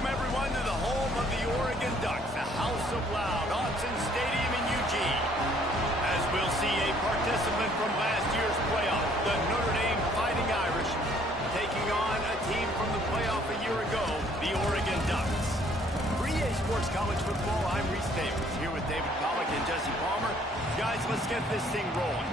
Welcome, everyone, to the home of the Oregon Ducks, the House of Loud, Autzen Stadium in Eugene. As we'll see a participant from last year's playoff, the Notre Dame Fighting Irish, taking on a team from the playoff a year ago, the Oregon Ducks. For EA Sports College Football, I'm Reese Davis, here with David Pollack and Jesse Palmer. Guys, let's get this thing rolling.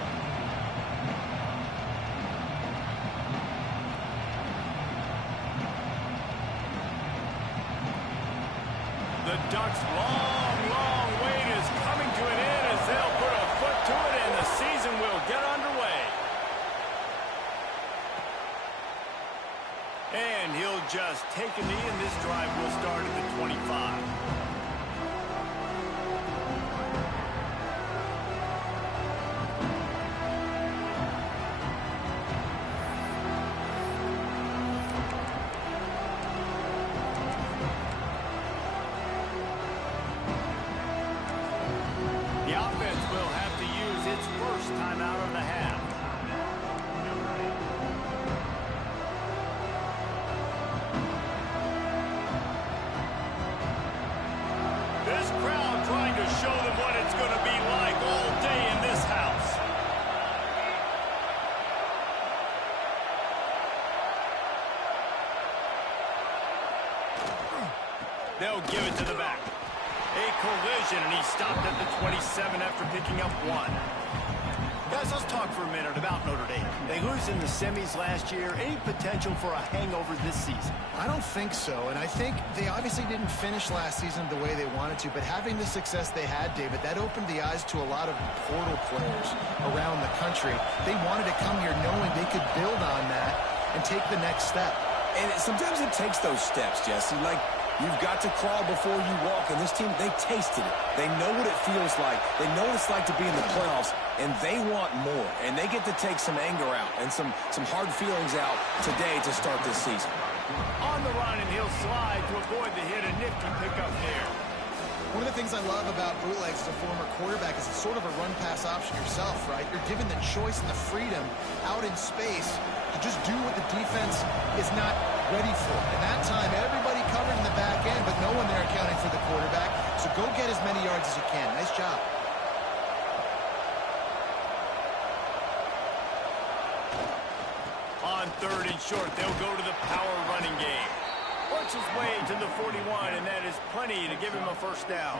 The Ducks' long wait is coming to an end as they'll put a foot to it and the season will get underway. And he'll just take a knee and this drive will start at the 25. Timeout of the half. This crowd trying to show them what it's going to be like all day in this house. They'll give it to the back. A collision, and he stopped at the 27 after picking up one. Guys, let's talk for a minute about Notre Dame. They lose in the semis last year. Any potential for a hangover this season? I don't think so, and I think they obviously didn't finish last season the way they wanted to, but having the success they had, David, that opened the eyes to a lot of portal players around the country. They wanted to come here knowing they could build on that and take the next step. And sometimes it takes those steps, Jesse. Like, you've got to crawl before you walk, and this team, they tasted it. They know what it feels like. They know what it's like to be in the playoffs, and they want more. And they get to take some anger out and some hard feelings out today to start this season. On the run, and he'll slide to avoid the hit. A nifty pickup there. One of the things I love about bootlegs as a former quarterback is it's sort of a run-pass option yourself, right? You're given the choice and the freedom out in space to just do what the defense is not ready for. And that time, everybody covered in the back end, but no one there accounting for the quarterback. So go get as many yards as you can. Nice job. On third and short, they'll go to the power running game. Works his way to the 41, and that is plenty to give him a first down.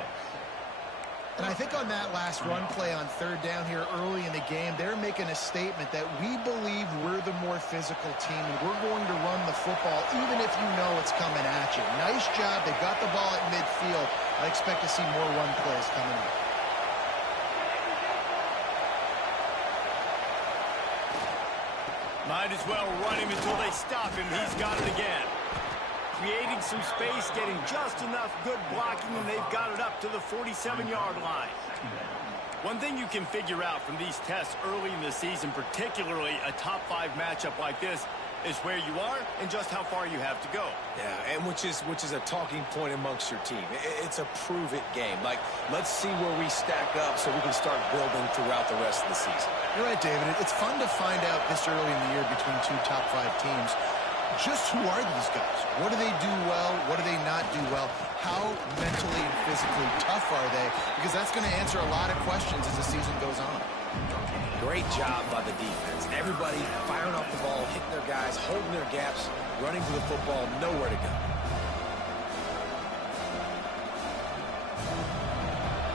And I think on that last run play on third down here early in the game, they're making a statement that we believe we're the more physical team, and we're going to run the football even if you know it's coming at you. Nice job. They got the ball at midfield. I expect to see more run plays coming up. Might as well run him until they stop him. He's got it again. Creating some space, getting just enough good blocking, and they've got it up to the 47-yard line. One thing you can figure out from these tests early in the season, particularly a top-5 matchup like this, is where you are and just how far you have to go. Yeah, and which is a talking point amongst your team. It's a prove-it game. Like, let's see where we stack up so we can start building throughout the rest of the season. You're right, David. It's fun to find out this early in the year between two top-5 teams. Just who are these guys? What do they do well? What do they not do well? How mentally and physically tough are they? Because that's going to answer a lot of questions as the season goes on. Great job by the defense. Everybody firing off the ball, hitting their guys, holding their gaps, running to the football, nowhere to go.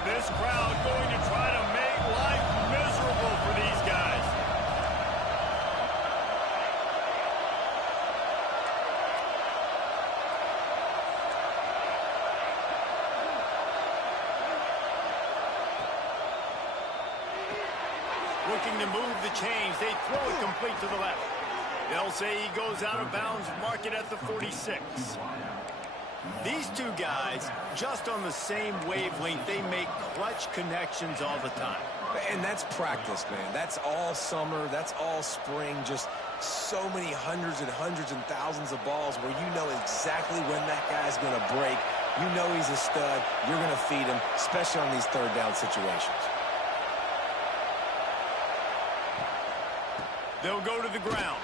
This crowd going to try to make life miserable for these guys. Looking to move the chains. They throw it complete to the left. They'll say he goes out of bounds, mark it at the 46. These two guys, just on the same wavelength, they make clutch connections all the time. And that's practice, man. That's all summer. That's all spring. Just so many hundreds and thousands of balls where you know exactly when that guy's going to break. You know he's a stud. You're going to feed him, especially on these third down situations. They'll go to the ground.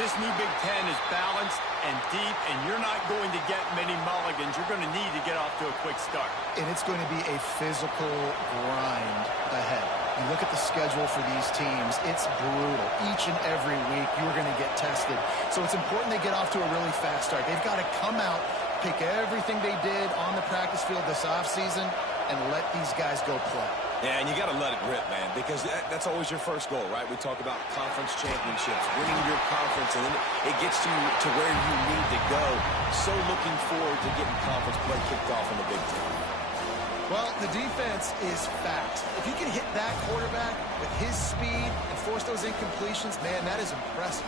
This new Big Ten is balanced and deep, and you're not going to get many mulligans. You're going to need to get off to a quick start. And it's going to be a physical grind ahead. You look at the schedule for these teams, it's brutal. Each and every week, you're going to get tested. So it's important they get off to a really fast start. They've got to come out, pick everything they did on the practice field this offseason, and let these guys go play. Yeah, and you got to let it rip, man, because that's always your first goal, right? We talk about conference championships, winning your conference, and then it gets you to where you need to go. So looking forward to getting conference play kicked off in the Big Ten. Well, the defense is fact. If you can hit that quarterback with his speed and force those incompletions, man, that is impressive.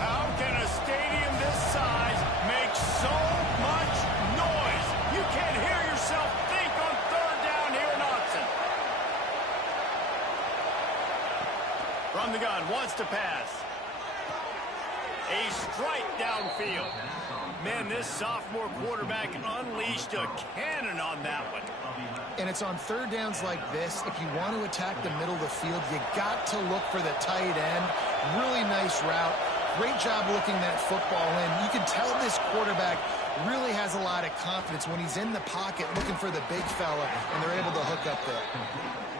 How can a stadium this size make so much noise? You can't hear yourself think on third down here in Austin. From the gun, wants to pass. A strike downfield. Man, this sophomore quarterback unleashed a cannon on that one. And it's on third downs like this. If you want to attack the middle of the field, you got to look for the tight end. Really nice route. Great job looking that football in. You can tell this quarterback really has a lot of confidence when he's in the pocket looking for the big fella, and they're able to hook up there.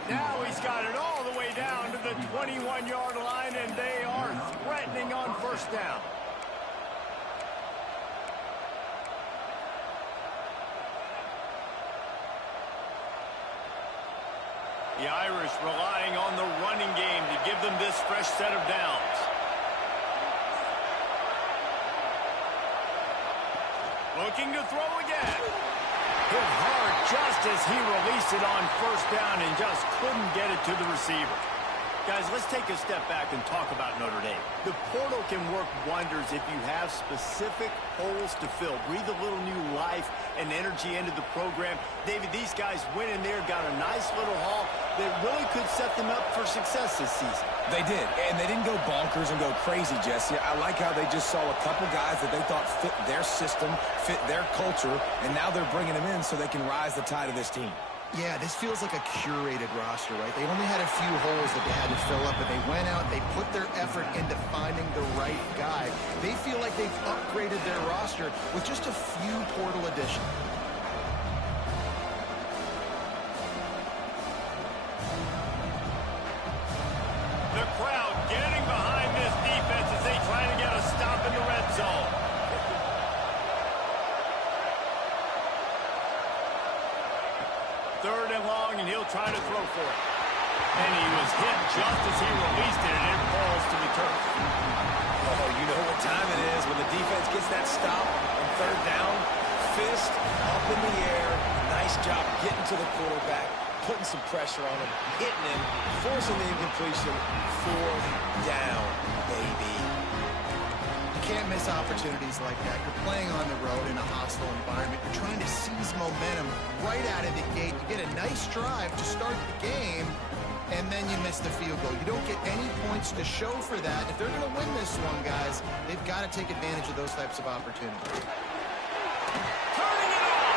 Now he's got it all the way down to the 21-yard line, and they are threatening on first down. The Irish relying on the running game to give them this fresh set of downs. Looking to throw again. Hit hard just as he released it on first down and just couldn't get it to the receiver. Guys, let's take a step back and talk about Notre Dame. The portal can work wonders if you have specific holes to fill. Breathe a little new life and energy into the program. David, these guys went in there, got a nice little haul that really could set them up for success this season. They did, and they didn't go bonkers and go crazy, Jesse. I like how they just saw a couple guys that they thought fit their system, fit their culture, and now they're bringing them in so they can rise the tide of this team. Yeah, this feels like a curated roster, right? They only had a few holes that they had to fill up, but they went out, they put their effort into finding the right guy. They feel like they've upgraded their roster with just a few portal additions. The crowd getting behind this defense as they try to get a stop in the red zone. Third and long, and he'll try to throw for it. And he was hit just as he released it, and it falls to the turf. Oh, you know what time it is when the defense gets that stop on third down. Fist up in the air. Nice job getting to the quarterback, putting some pressure on him, hitting him, forcing the incompletion. Fourth down, baby. You can't miss opportunities like that. You're playing on the road in a hostile environment. You're trying to seize momentum right out of the gate. You get a nice drive to start the game, and then you miss the field goal. You don't get any points to show for that. If they're going to win this one, guys, they've got to take advantage of those types of opportunities. Turning it on!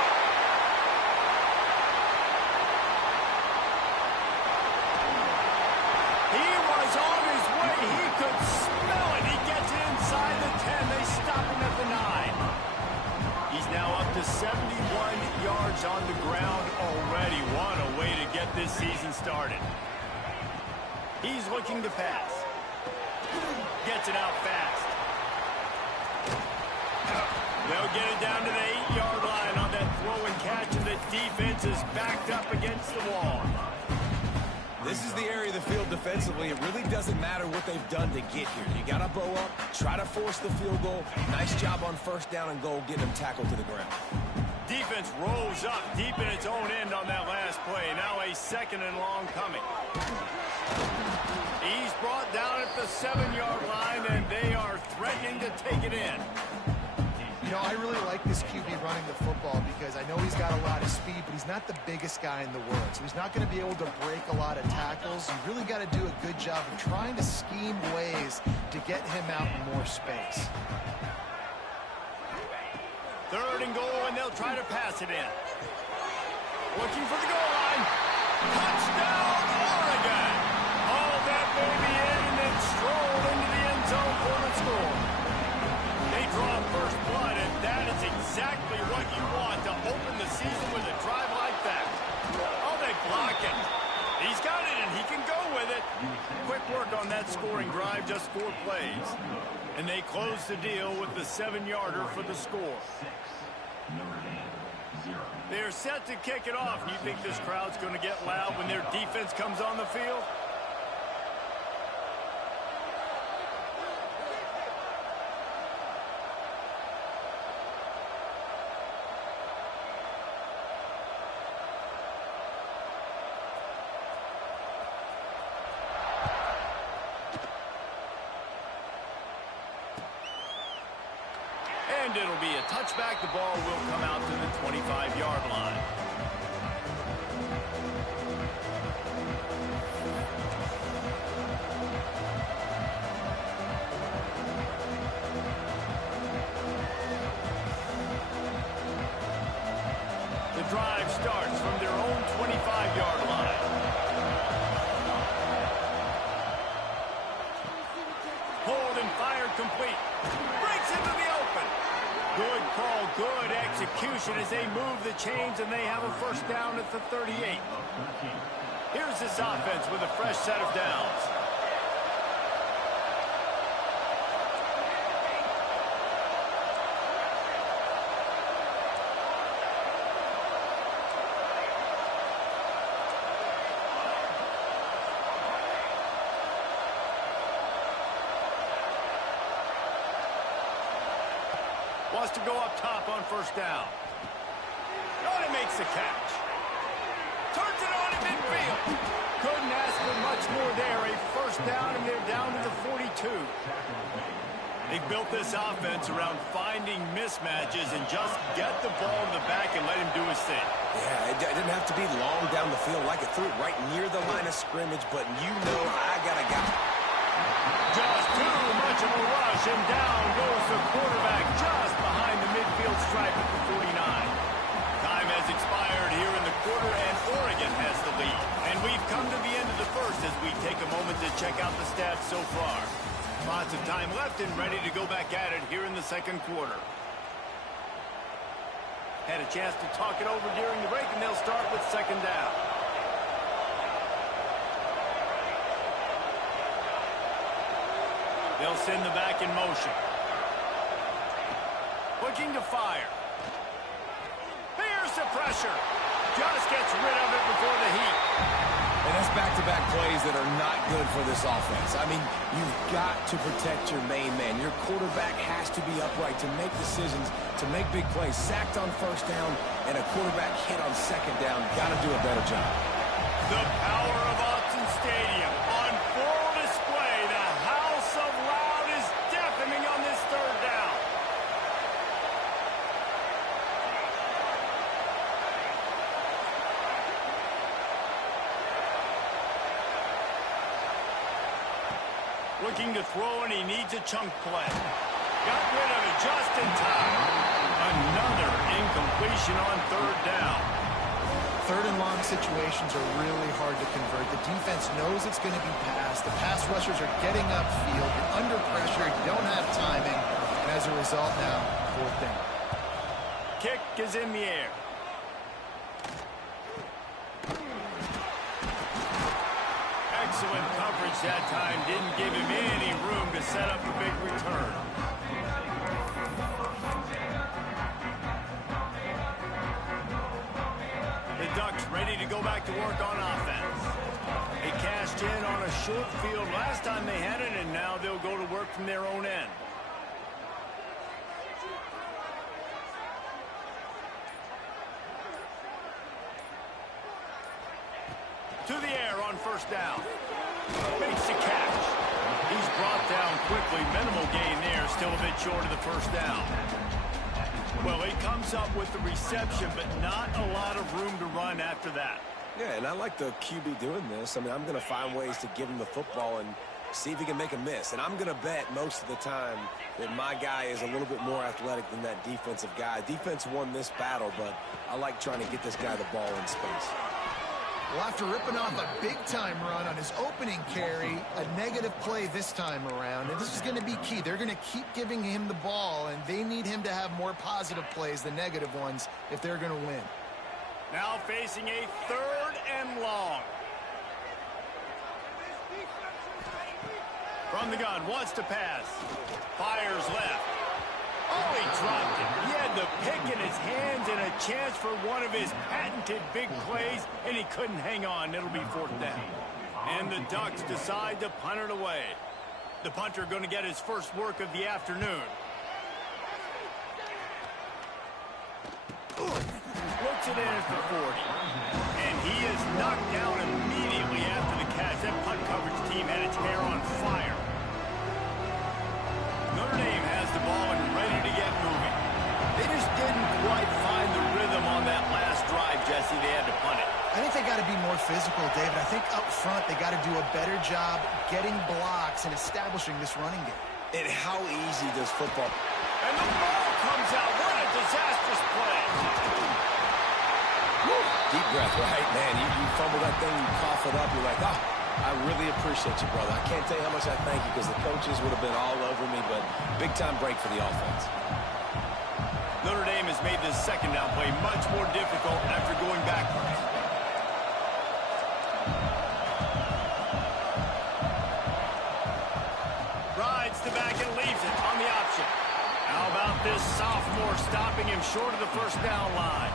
He was on his way. He could smell it. He gets inside the 10. They stop him at the 9. He's now up to 71 yards on the ground already. What a way to get this season started. He's looking to pass. Gets it out fast. They'll get it down to the 8-yard line on that throw and catch, and the defense is backed up against the wall. This is the area of the field defensively. It really doesn't matter what they've done to get here. You got to bow up, try to force the field goal. Nice job on first down and goal, getting them tackled to the ground. Defense rolls up deep in its own end on that last play. Now a second and long coming. He's brought down at the 7-yard line, and they are threatening to take it in. You know, I really like this QB running the football because I know he's got a lot of speed, but he's not the biggest guy in the world. So he's not going to be able to break a lot of tackles. You really got to do a good job of trying to scheme ways to get him out in more space. Third and goal, and they'll try to pass it in. Looking for the goal line. Touchdown, Oregon! All that baby in and then strolled into the end zone for the score. work on that scoring drive, just 4 plays. And they close the deal with the 7-yarder for the score. They're set to kick it off. You think this crowd's going to get loud when their defense comes on the field? And it'll be a touchback. The ball will come out to the 25-yard line. The drive starts from their own 25-yard line. Hold and fired complete. Breaks into the open. Good call, good execution as they move the chains, and they have a first down at the 38. Here's this offense with a fresh set of downs. Wants to go up top on first down. Oh, and makes the catch. Turns it on in midfield. Couldn't ask for much more there. A first down, and they're down to the 42. They built this offense around finding mismatches and just get the ball in the back and let him do his thing. Yeah, it didn't have to be long down the field. Like it threw it right near the line of scrimmage, but you know I got a guy. Just too much of a rush, and down goes the quarterback just behind the midfield stripe at the 49. Time has expired here in the quarter, and Oregon has the lead. And we've come to the end of the first as we take a moment to check out the stats so far. Lots of time left and ready to go back at it here in the second quarter. Had a chance to talk it over during the break, and they'll start with second down. They'll send the back in motion. Looking to fire. Here's the pressure. Just gets rid of it before the heat. And that's back-to-back plays that are not good for this offense. I mean, you've got to protect your main man. Your quarterback has to be upright to make decisions, to make big plays. Sacked on first down and a quarterback hit on second down. Got to do a better job. The power of Autzen Stadium on full display. The house of loud is deafening on this third down. Looking to throw, and he needs a chunk play. Got rid of it just in time. Another incompletion on third down. Third and long situations are really hard to convert. The defense knows it's going to be passed. The pass rushers are getting upfield. You're under pressure. You don't have timing. And as a result now, fourth down. Kick is in the air. Excellent coverage that time. Didn't give him any room to set up a big return. The Ducks ready to go back to work on offense. They cashed in on a short field last time they had it, and now they'll go to work from their own end. To the air on first down. Makes the catch. He's brought down quickly. Minimal gain there. Still a bit short of the first down. Well, he comes up with the reception, but not a lot of room to run after that. Yeah, and I like the QB doing this. I mean, I'm going to find ways to give him the football and see if he can make a miss. And I'm going to bet most of the time that my guy is a little bit more athletic than that defensive guy. Defense won this battle, but I like trying to get this guy the ball in space. Well, after ripping off a big-time run on his opening carry, a negative play this time around, and this is going to be key. They're going to keep giving him the ball, and they need him to have more positive plays than negative ones if they're going to win. Now facing a third and long. From the gun, wants to pass. Fires left. Oh, he dropped it. He had the pick in his hands and a chance for one of his patented big plays, and he couldn't hang on. It'll be 4th down. And the Ducks decide to punt it away. The punter going to get his first work of the afternoon. Looks it in at the 40. And he is knocked down immediately after the catch. That punt coverage team had its hair on fire. Notre Dame has the ball and ready to get moving. They just didn't quite find the rhythm on that last drive, Jesse. They had to punt it. I think they got to be more physical, David. I think up front they got to do a better job getting blocks and establishing this running game. And how easy does football... And the ball comes out. What a disastrous play. Woo. Deep breath, right, man? You fumble that thing, you cough it up, you're like, oh, I really appreciate you, brother. I can't tell you how much I thank you because the coaches would have been all over me, but big-time break for the offense. Notre Dame has made this second down play much more difficult after going backwards. Rides the back and leaves it on the option. How about this sophomore stopping him short of the first down line?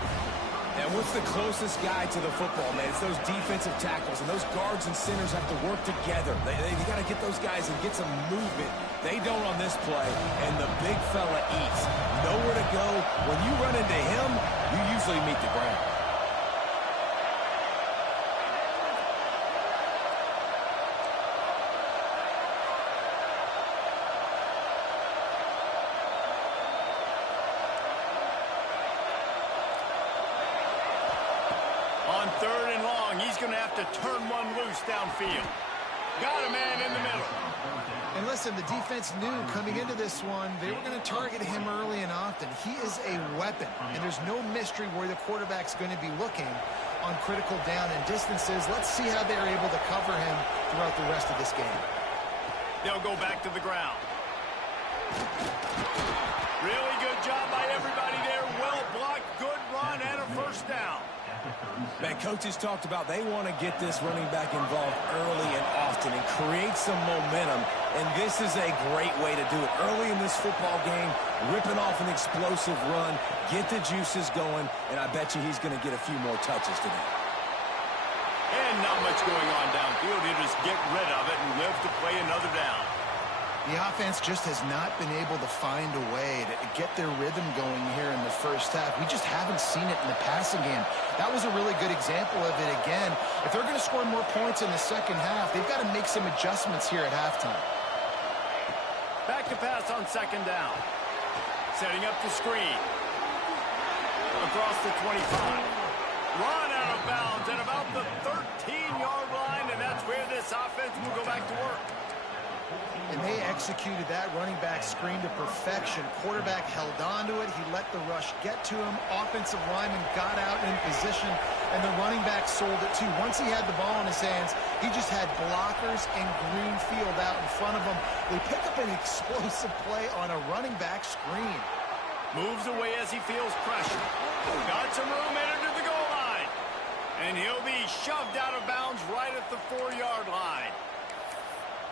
And what's the closest guy to the football, man? It's those defensive tackles, and those guards and centers have to work together. They got to get those guys and get some movement. They don't on this play, and the big fella eats. Nowhere to go. When you run into him, you usually meet the ground. On 3rd and long, he's going to have to turn one loose downfield. Got a man in the middle. And listen, the defense knew coming into this one, they were going to target him early and often. He is a weapon, and there's no mystery where the quarterback's going to be looking on critical down and distances. Let's see how they're able to cover him throughout the rest of this game. They'll go back to the ground. Really good job by everybody there. Well blocked, good run, and a first down. Man, coaches talked about they want to get this running back involved early and often and create some momentum, and this is a great way to do it. Early in this football game, ripping off an explosive run, get the juices going, and I bet you he's going to get a few more touches today. And not much going on downfield. He'll just get rid of it and live to play another down. The offense just has not been able to find a way to get their rhythm going here in the first half. We just haven't seen it in the passing game. That was a really good example of it again. If they're going to score more points in the second half, they've got to make some adjustments here at halftime. Back to pass on 2nd down. Setting up the screen. Across the 25. Run out of bounds at about the 13-yard line, and that's where this offense will go back to work. And they executed that running back screen to perfection. Quarterback held on to it. He let the rush get to him. Offensive lineman got out in position, and the running back sold it too. Once he had the ball in his hands, he just had blockers and green field out in front of him. They pick up an explosive play on a running back screen. Moves away as he feels pressure. Got some room entered to the goal line. And he'll be shoved out of bounds right at the 4-yard line.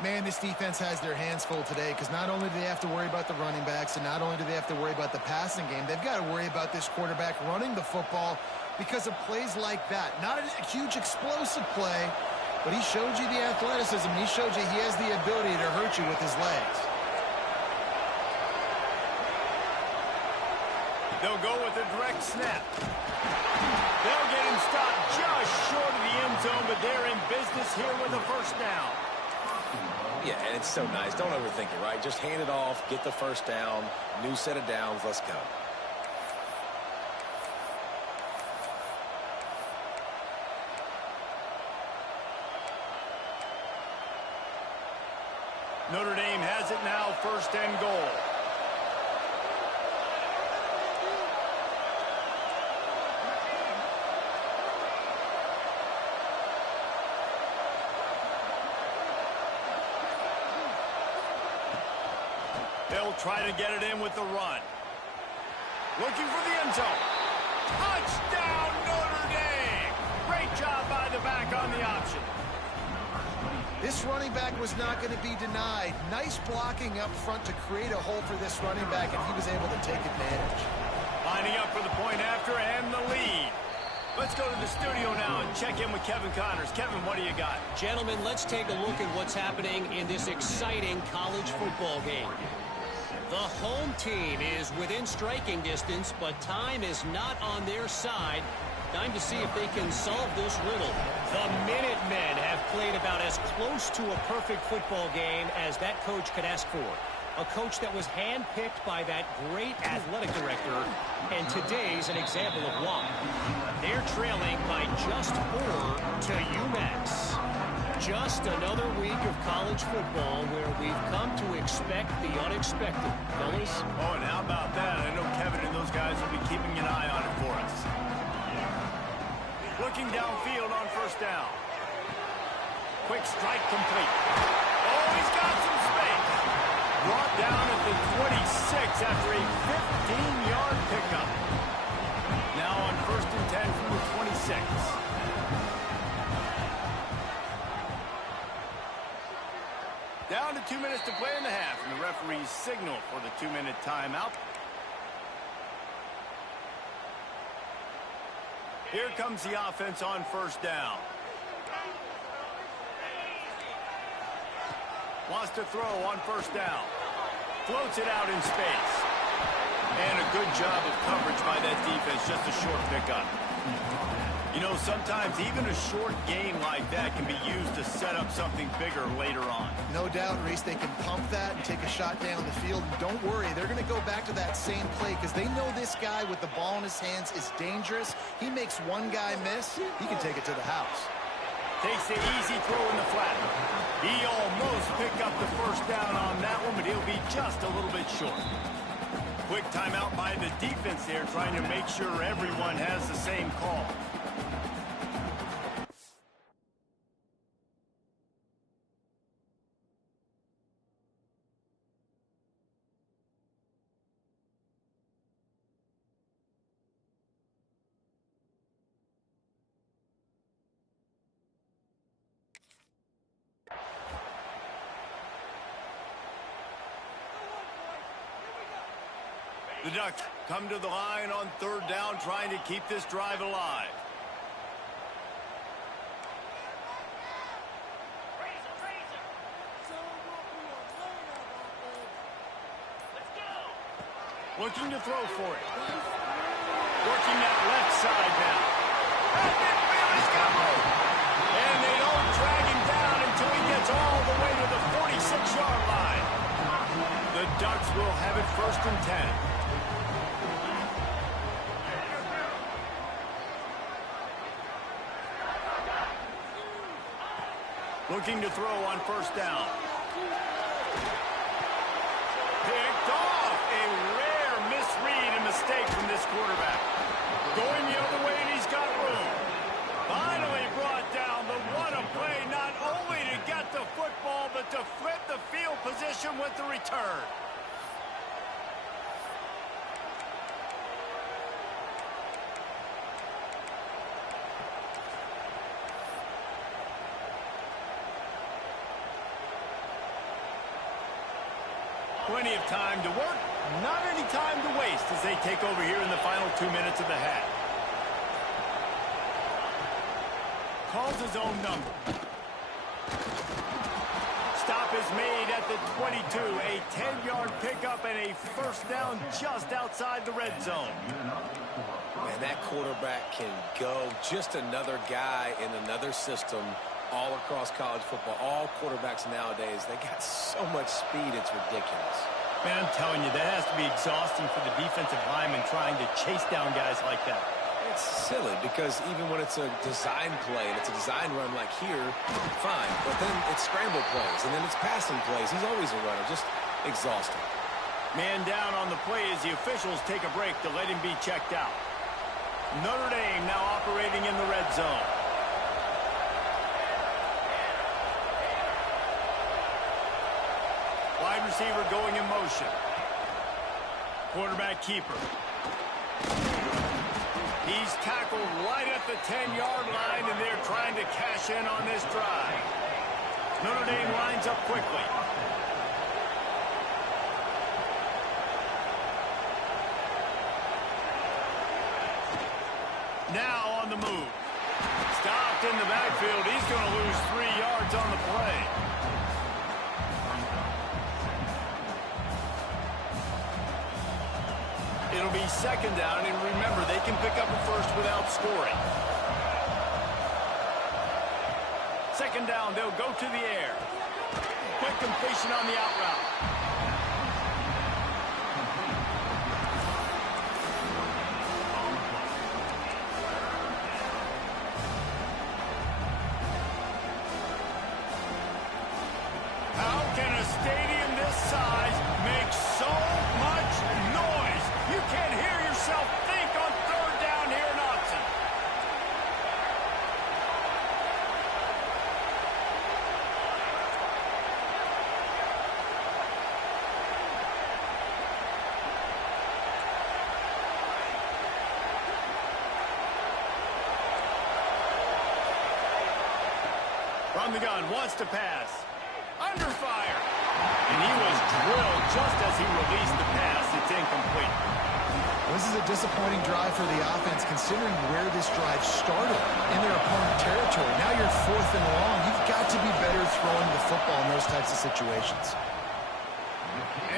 Man, this defense has their hands full today because not only do they have to worry about the running backs and not only do they have to worry about the passing game, they've got to worry about this quarterback running the football because of plays like that. Not a huge explosive play, but he showed you the athleticism. He showed you he has the ability to hurt you with his legs. They'll go with a direct snap. They'll get him stopped just short of the end zone, but they're in business here with a first down. Yeah, and it's so nice. Don't overthink it, right? Just hand it off, get the first down, new set of downs, let's go. Notre Dame has it now, 1st and goal. They'll try to get it in with the run. Looking for the end zone. Touchdown, Notre Dame! Great job by the back on the option. This running back was not going to be denied. Nice blocking up front to create a hole for this running back, and he was able to take advantage. Lining up for the point after and the lead. Let's go to the studio now and check in with Kevin Connors. Kevin, what do you got? Gentlemen, let's take a look at what's happening in this exciting college football game. The home team is within striking distance, but time is not on their side. Time to see if they can solve this riddle. The Minutemen have played about as close to a perfect football game as that coach could ask for. A coach that was handpicked by that great athletic director, and today's an example of why. They're trailing by just 4 to UMass. Just another week of college football where we've come to expect the unexpected. Fellas? Oh, and how about that? I know Kevin and those guys will be keeping an eye on it for us. Looking downfield on first down. Quick strike complete. Oh, he's got some space. Brought down at the 26 after a 15-yard pickup. Now on first and 10 from the 26. Down to 2 minutes to play in the half, and the referee's signal for the 2-minute timeout. Here comes the offense on first down. Wants to throw on first down. Floats it out in space. And a good job of coverage by that defense, just a short pickup. You know, sometimes even a short gain like that can be used to set up something bigger later on. No doubt, Reese, they can pump that and take a shot down the field. And don't worry, they're going to go back to that same play because they know this guy with the ball in his hands is dangerous. He makes one guy miss, he can take it to the house. Takes the easy throw in the flat. He almost picked up the first down on that one, but he'll be just a little bit short. Quick timeout by the defense there, trying to make sure everyone has the same call. The Ducks come to the line on third down, trying to keep this drive alive. Looking to throw for it. Working that left side now. And they don't drag him down until he gets all the way to the 46-yard line. The Ducks will have it first and 10. Looking to throw on first down. Picked off. A rare misread and mistake from this quarterback. Going the other way, and he's got room. Finally brought down. The what a play, not only to get the football, but to flip the field position with the return. Plenty of time to work, not any time to waste as they take over here in the final 2 minutes of the half. Calls his own number. Stop is made at the 22. A 10-yard pickup and a first down just outside the red zone. Man, that quarterback can go. Just another guy in another system all across college football. All quarterbacks nowadays, they got so much speed, it's ridiculous. Man, I'm telling you, that has to be exhausting for the defensive lineman trying to chase down guys like that. It's silly because even when it's a design play and it's a design run like here, fine. But then it's scramble plays and then it's passing plays. He's always a runner, just exhausting. Man down on the play as the officials take a break to let him be checked out. Notre Dame now operating in the red zone. Wide receiver going in motion. Quarterback keeper. He's tackled right at the 10-yard line, and they're trying to cash in on this drive. Notre Dame lines up quickly. Now on the move. Stopped in the backfield. He's going to lose 3 yards on the play. It'll be second down, and remember, they can pick up a first without scoring. Second down, they'll go to the air. Quick completion on the out route. How can a stadium this size make so much noise? You can't hear yourself think on third down here in Austin. From the gun, wants to pass. Under fire. And he was drilled just as he released the pass. It's incomplete. This is a disappointing drive for the offense, considering where this drive started in their opponent territory. Now you're 4th and long. You've got to be better throwing the football in those types of situations.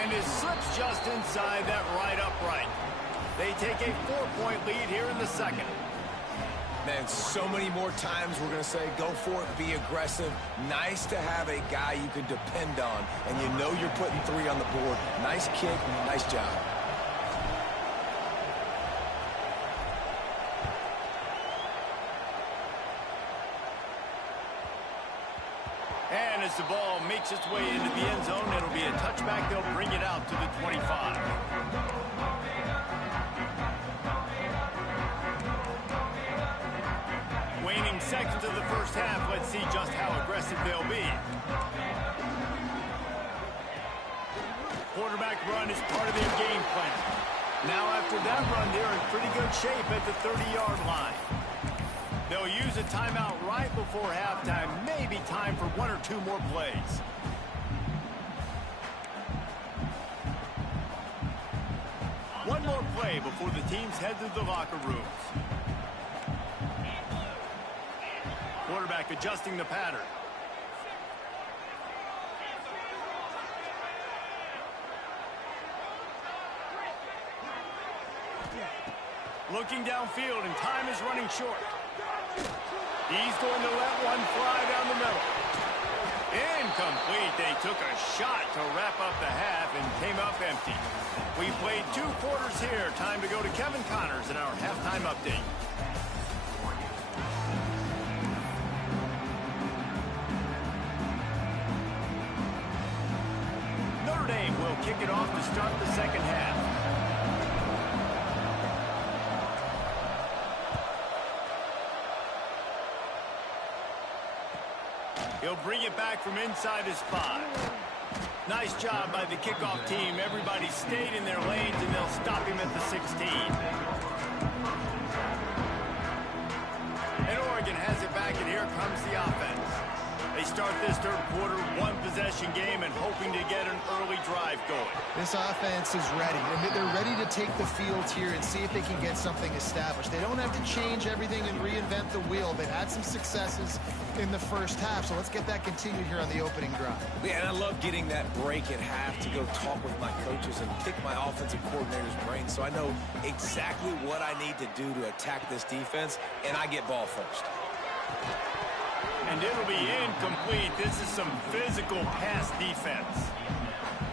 And it slips just inside that right upright. They take a 4-point lead here in the second. Man, so many more times we're going to say, go for it, be aggressive. Nice to have a guy you can depend on, and you know you're putting 3 on the board. Nice kick, nice job. And as the ball makes its way into the end zone, it'll be a touchback. They'll bring it out to the 25. Waning seconds of the first half. Let's see just how aggressive they'll be. Quarterback run is part of their game plan. Now after that run, they're in pretty good shape at the 30-yard line. They'll use a timeout right before halftime. Maybe time for 1 or 2 more plays. One more play before the teams head to the locker rooms. Quarterback adjusting the pattern. Looking downfield, and time is running short. He's going to let one fly down the middle. Incomplete. They took a shot to wrap up the half and came up empty. We played 2 quarters here. Time to go to Kevin Connors in our halftime update. Notre Dame will kick it off to start the second half. He'll bring it back from inside his 5. Nice job by the kickoff team. Everybody stayed in their lanes, and they'll stop him at the 16. And Oregon has it back, and here comes the offense. They start this third quarter, 1-possession game, and hoping to get an early drive going. This offense is ready. They're ready to take the field here and see if they can get something established. They don't have to change everything and reinvent the wheel. They've had some successes in the first half, so let's get that continued here on the opening drive. Yeah, and I love getting that break at half to go talk with my coaches and pick my offensive coordinator's brain so I know exactly what I need to do to attack this defense, and I get ball first. And it'll be incomplete. This is some physical pass defense.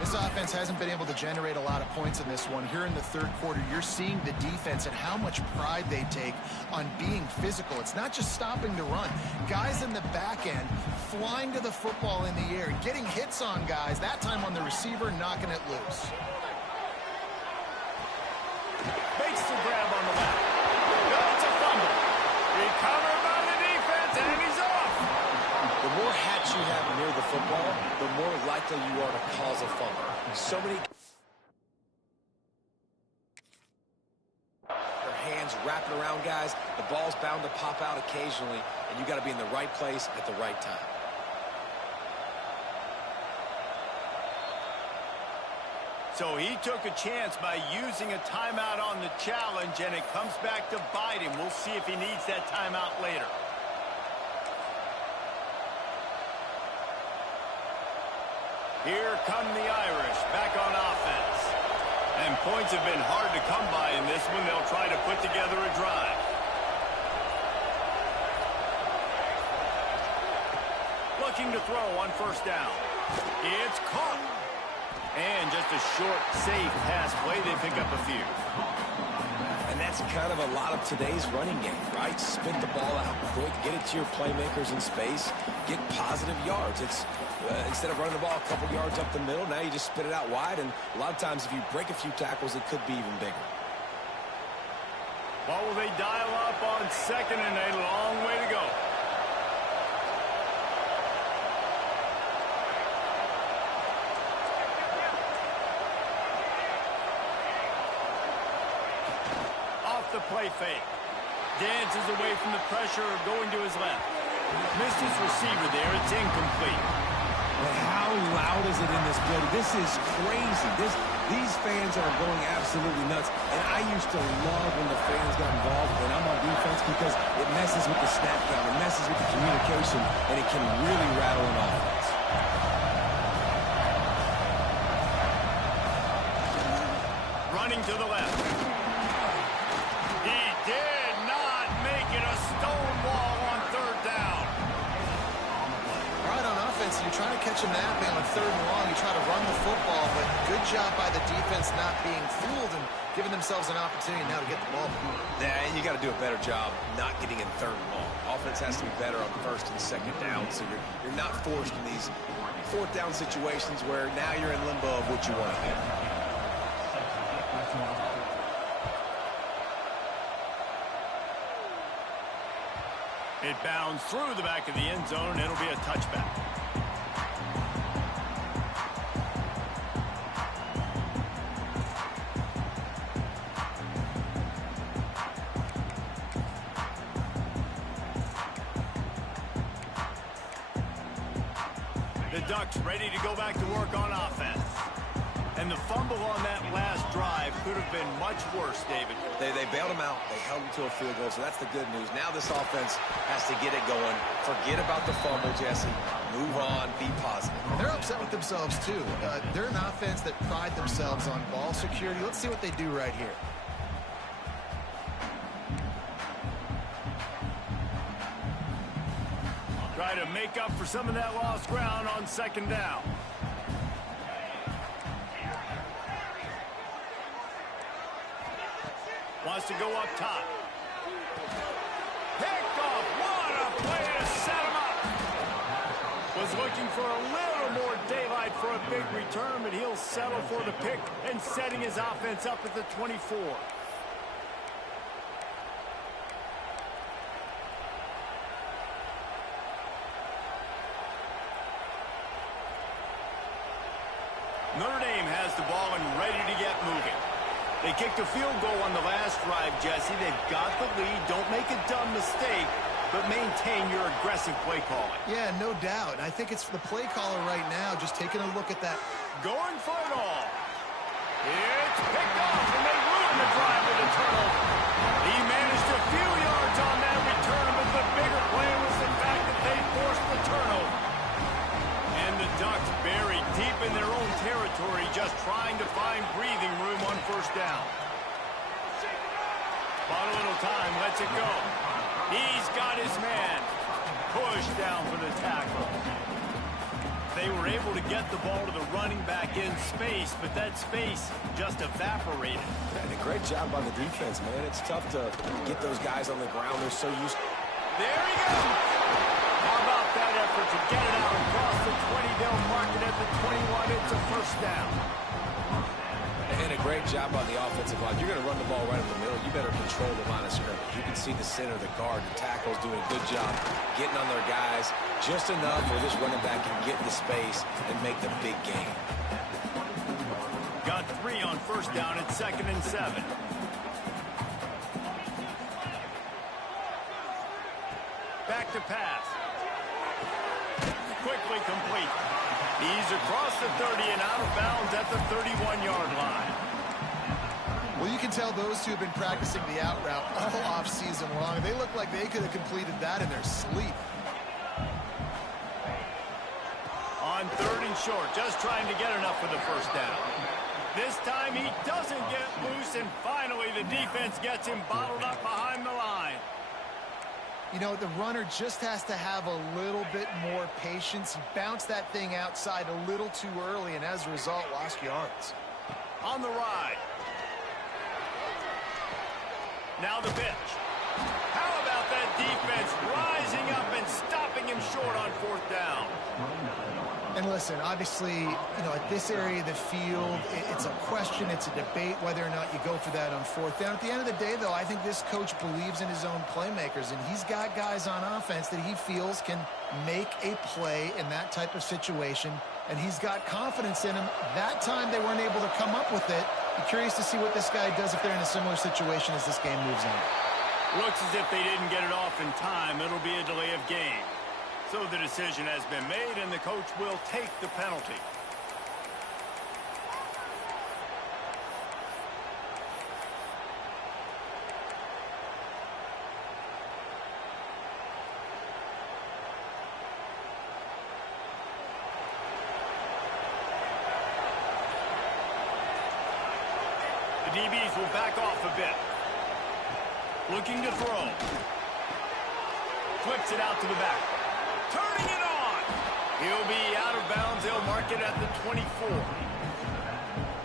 This offense hasn't been able to generate a lot of points in this one. Here in the third quarter, you're seeing the defense and how much pride they take on being physical. It's not just stopping the run. Guys in the back end flying to the football in the air, getting hits on guys, that time on the receiver, knocking it loose. Makes the grab on the left. No, it's a fumble. Recovered by the defense, and he's off. The more hats you have near the football, the more likely you are to cause a fumble. So many... Their hands wrapping around guys. The ball's bound to pop out occasionally, and you got to be in the right place at the right time. So he took a chance by using a timeout on the challenge, and it comes back to bite him. We'll see if he needs that timeout later. Here come the Irish back on offense. And points have been hard to come by in this one. They'll try to put together a drive. Looking to throw on first down. It's caught. And just a short, safe pass play. They pick up a few. And that's kind of a lot of today's running game, right? Spit the ball out quick, get it to your playmakers in space, get positive yards. It's instead of running the ball a couple yards up the middle, now you just spit it out wide, and a lot of times if you break a few tackles, it could be even bigger. What will they dial up on second and a long way to go? The play fake. Dances away from the pressure, going to his left. Missed his receiver there. It's incomplete. But how loud is it in this building? This is crazy. These fans are going absolutely nuts. And I used to love when the fans got involved when I'm on defense because it messes with the snap count, it messes with the communication, and it can really rattle an offense. Running to the left. He did not make it a stone wall on third down. All right, on offense, you're trying to catch a napping on third and long. You try to run the football, but good job by the defense not being fooled and giving themselves an opportunity now to get the ball. Yeah, and you got to do a better job not getting in third and long. Offense has to be better on first and second down, so you're not forced in these fourth down situations where now you're in limbo of what you want to do. It bounds through the back of the end zone, and it'll be a touchback. The Ducks ready to go back to work on offense. And the fumble on that last drive could have been much worse, David. They bailed him out. They held him to a field goal, so that's the good news. Now this offense has to get it going. Forget about the fumble, Jesse. Move on. Be positive. They're upset with themselves, too. They're an offense that pride themselves on ball security. Let's see what they do right here. Try to make up for some of that lost ground on second down. Wants to go up top. Picked off. What a play to set him up. Was looking for a little more daylight for a big return, but he'll settle for the pick and setting his offense up at the 24. Notre Dame has the ball and ready to get moving. They kicked a field goal on the last drive, Jesse. They've got the lead. Don't make a dumb mistake, but maintain your aggressive play calling. Yeah, no doubt. I think it's the play caller right now just taking a look at that. Going for it all. It's picked off, and they ruin the drive with a turnover. He managed a few yards on that return, but the bigger play was the fact that they forced the turnover. And the Ducks buried deep in their own territory, just trying to find breathing room on first down. Bought a little time, lets it go. He's got his man. Pushed down for the tackle. They were able to get the ball to the running back in space, but that space just evaporated. And a great job by the defense, man. It's tough to get those guys on the ground. They're so used. There he goes. How about that effort to get it out across the 20? They'll mark it at the 21. It's a first down. And a great job on the offensive line. You're going to run the ball right in the middle. You better control the line of scrimmage. You can see the center, the guard, the tackles doing a good job getting on their guys just enough where this running back can get into space and make the big game. Got 3 on first down at 2nd and 7. Back to pass. Quickly complete. He's across the 30 and out of bounds at the 31-yard line. Well, you can tell those two have been practicing the out route all off-season long. They look like they could have completed that in their sleep. On 3rd and short, just trying to get enough for the first down. This time he doesn't get loose, and finally the defense gets him bottled up behind the line. You know, the runner just has to have a little bit more patience. He bounced that thing outside a little too early, and as a result, lost yards. On the ride. Now the pitch. How about that defense rising up and stopping him short on 4th down? And listen, obviously, you know, at this area of the field, it's a question, it's a debate whether or not you go for that on 4th down. At the end of the day, though, I think this coach believes in his own playmakers, and he's got guys on offense that he feels can make a play in that type of situation, and he's got confidence in him. That time they weren't able to come up with it. Be curious to see what this guy does if they're in a similar situation as this game moves on. Looks as if they didn't get it off in time. It'll be a delay of game. So the decision has been made, and the coach will take the penalty. The DBs will back off a bit. Looking to throw. Flips it out to the back. Turning it on. He'll be out of bounds. They'll mark it at the 24.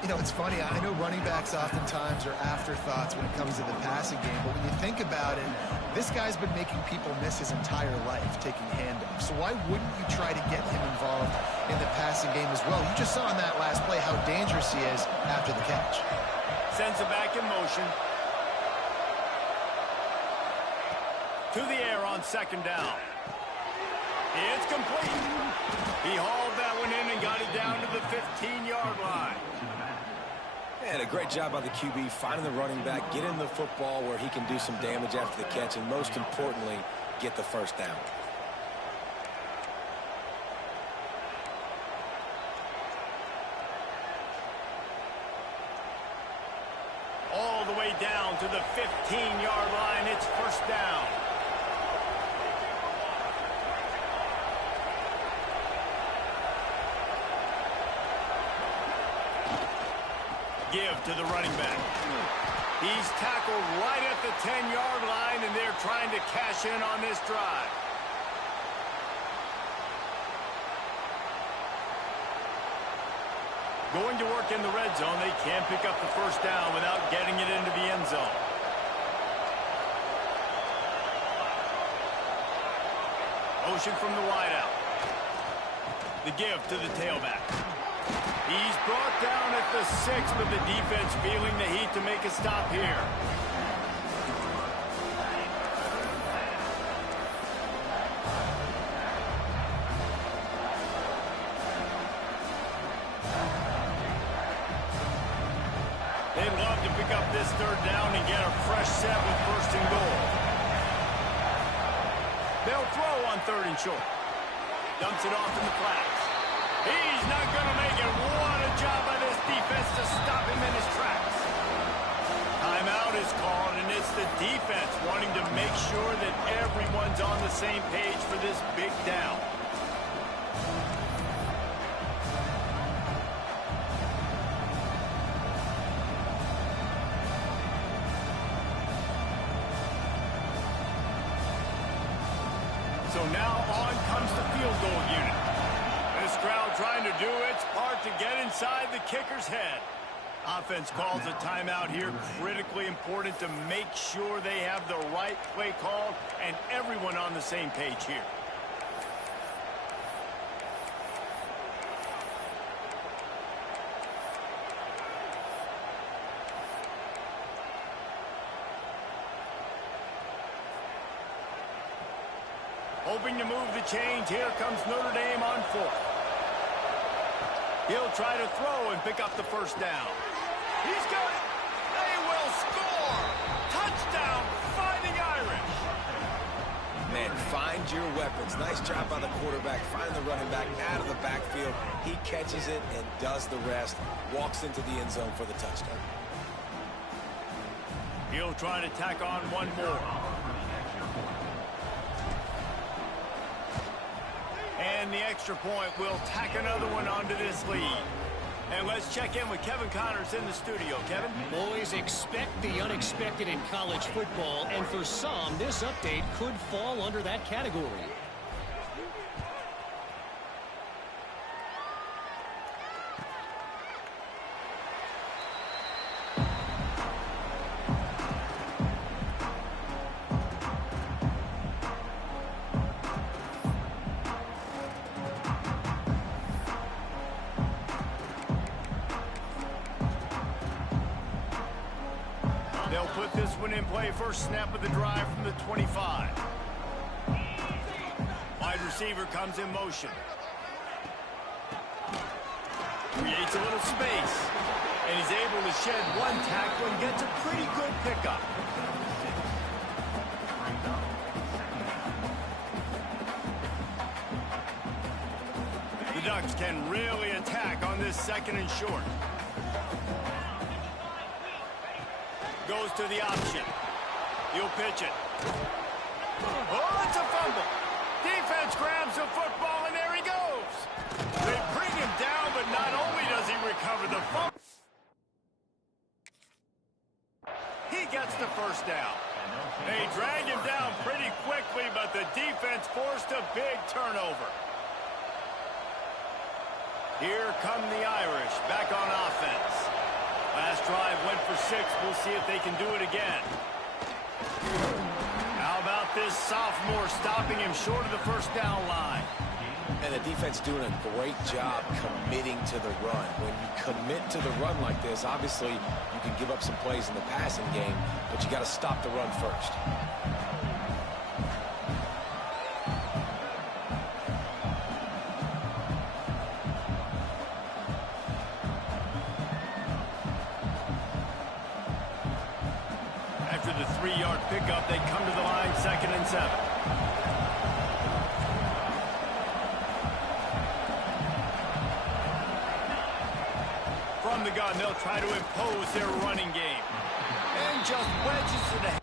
You know, it's funny. I know running backs oftentimes are afterthoughts when it comes to the passing game, but when you think about it, this guy's been making people miss his entire life taking handoffs. So why wouldn't you try to get him involved in the passing game as well? You just saw in that last play how dangerous he is after the catch. Sends it back in motion. To the air on 2nd down. It's complete. He hauled that one in and got it down to the 15-yard line. And a great job by the QB finding the running back, getting the football where he can do some damage after the catch, and most importantly, get the 1st down. All the way down to the 15-yard line. It's 1st down. Give to the running back. He's tackled right at the 10-yard line, and they're trying to cash in on this drive. Going to work in the red zone. They can't pick up the 1st down without getting it into the end zone. Motion from the wideout. The give to the tailback. He's brought down at the 6, but the defense feeling the heat to make a stop here. They'd love to pick up this 3rd down and get a fresh set with 1st and goal. They'll throw on 3rd and short. Dumps it off in the flats. He's not going to make it. What a job by this defense to stop him in his tracks. Timeout is called, and it's the defense wanting to make sure that everyone's on the same page for this big down. So now on comes the field goal unit. This crowd trying to do its part to get inside the kicker's head. Offense calls a timeout here. Critically important to make sure they have the right play called and everyone on the same page here. Hoping to move the change. Here comes Notre Dame on 4th. He'll try to throw and pick up the 1st down. He's got it. They will score. Touchdown, Fighting Irish. Man, Find your weapons. Nice job by the quarterback. Find the running back out of the backfield. He catches it and does the rest. Walks into the end zone for the touchdown. He'll try to tack on one more. And the extra point will tack another one onto this lead. And let's check in with Kevin Connors in the studio. Kevin? Boys, expect the unexpected in college football, and for some, this update could fall under that category. They'll put this one in play. First snap of the drive from the 25. Wide receiver comes in motion. Creates a little space. And he's able to shed one tackle and gets a pretty good pickup. The Ducks can really attack on this second and short. Goes to the option. He'll pitch it. Oh, it's a fumble. Defense grabs the football, and there he goes. They bring him down, but not only does he recover the fumble, he gets the first down. They drag him down pretty quickly, but the defense forced a big turnover. Here come the Irish back on offense. Last drive went for 6. We'll see if they can do it again. How about this sophomore stopping him short of the first down line? And the defense doing a great job committing to the run. When you commit to the run like this, obviously you can give up some plays in the passing game, but you got to stop the run first. After the 3-yard pickup, they come to the line, 2nd and 7. From the gun, they'll try to impose their running game. And just wedges it